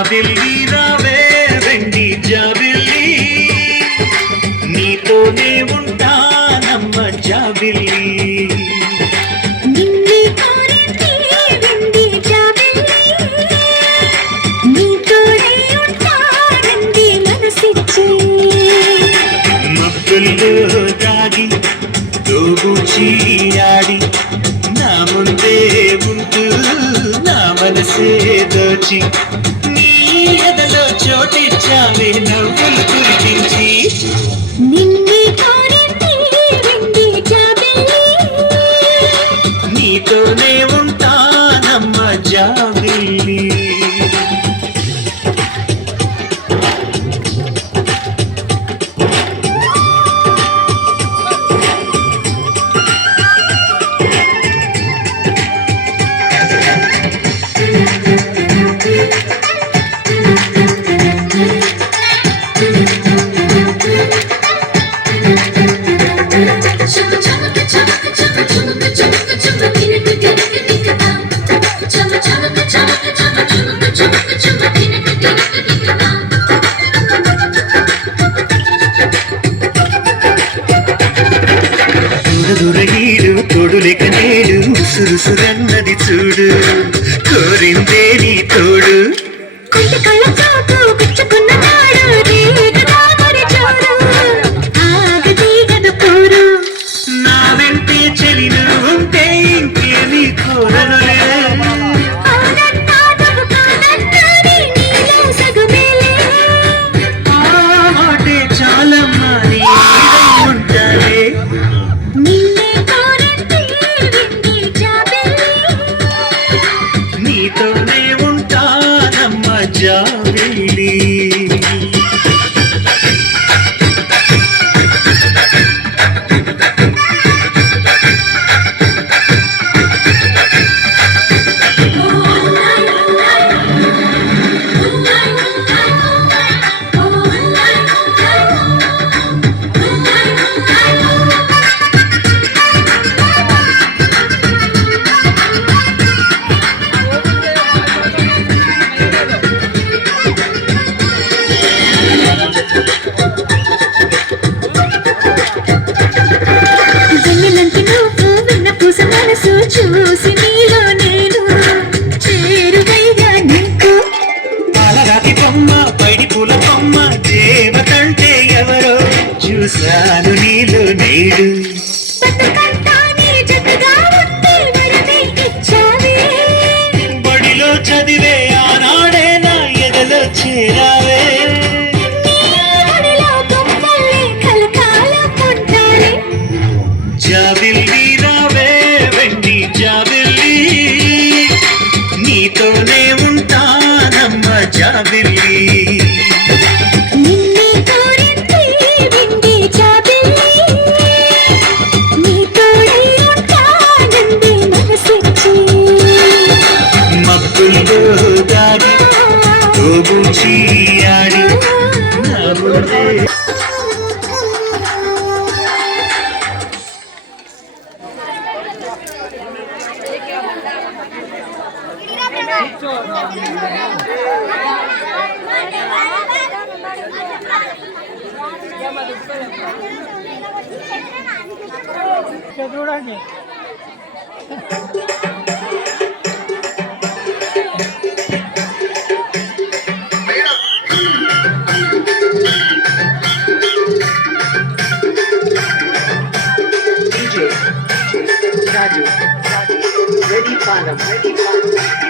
జాబిల్లి రావే వెండి జాబిల్లి నీతోనే ఉంటానమ్మ జాబిల్లి మబ్బుల్లో దాగి దోగుచి ఆడి నా ముందే ఉంటూ నా మనసే దోచి যাবে না దురగీడు తోడులేక నేడు ఉసురుసురన్నది చూడు. కోరిందే నీ తోడు. కొయ్య కళ్ళ ఉండాలి ఉండాలి నీతోనే ఉంటానమ్మ జా చూసి నీలో నేను చేరువైగా నీకు బొమ్మ బయటి పూల బొమ్మ దేవతంటే ఎవరో? చూశాను నీలో నేడు. కదిలి మబ్బుల్లో దాడి Thank you. చూడండి Ready, Father, ready, Father.